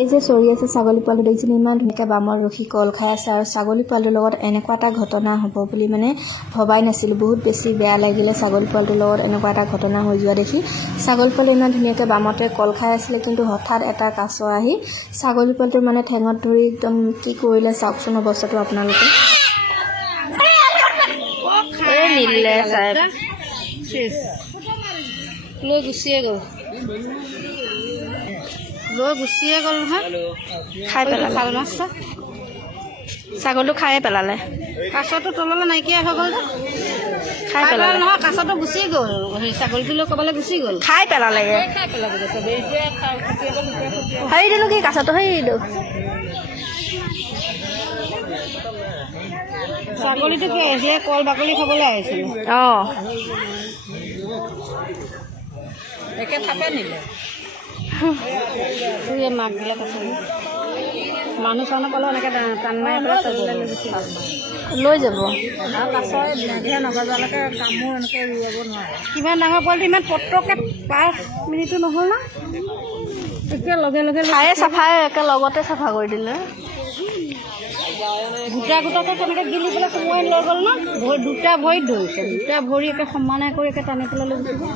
এই যে চৰি আছে ছাগলী পোৱালি দেখিছিলোঁ, ইমান ধুনীয়াকৈ বামত ৰখি কল খাই আছে। আৰু ছাগলী পোৱালিটোৰ লগত এনেকুৱা এটা ঘটনা হ'ব বুলি মানে ভবাই নাছিলোঁ। বহুত বেছি বেয়া লাগিলে ছাগলী পোৱালিটোৰ লগত এনেকুৱা এটা ঘটনা হৈ যোৱা দেখি। ছাগলী পোৱালি ইমান ধুনীয়াকৈ বামতে কল খাই আছিলে, কিন্তু হঠাৎ এটা কাছ আহি ছাগলী পোৱালিটোৰ মানে ঠেঙত ধৰি একদম কি কৰিলে চাওকচোন অৱস্থাটো আপোনালোকে। নিলে চাই লৈ গুচিয়ে গ'ল নহয়, খাই পেলালে। ভাল মাছটো ছাগলীটো খায়ে পেলালে। কাছটো তললৈ নাইকিয়া হৈ গ'ল, খাই পেলালে নহয়। কাছটো গুচি গ'ল, হেৰি ছাগলীটো লৈ ক'বলৈ গুচি গ'ল, খাই পেলালে। হেৰিটো কি কাছটো, হেৰিটো ছাগলীটো কি আহিছিলে, কল বাকলি খাবলৈ আহিছিলে। অঁ, একে থাপে নিলে মাকবিলাক আছে। মানুহ চানুহ পালে এনেকৈ টান মাৰি পেলাই লৈ যাব। নগজালৈকে কামো এনেকৈ ৰুৱাব নোৱাৰে। কিমান ডাঙৰ পোৱালিটো ইমান পটককৈ 5 মিনিটো নহ'ল না, এতিয়া লগে লগে খায়ে চাফাই একে লগতে চাফা কৰি দিলে। গোটা গোটাকৈ তেনেকৈ গিলি পেলাই সোমোৱাই লৈ গ'ল ন। দুটা ভৰিত ধৰিছে, দুটা ভৰি একে সমানে কৰি একে টানি পেলাই লৈ গৈছে।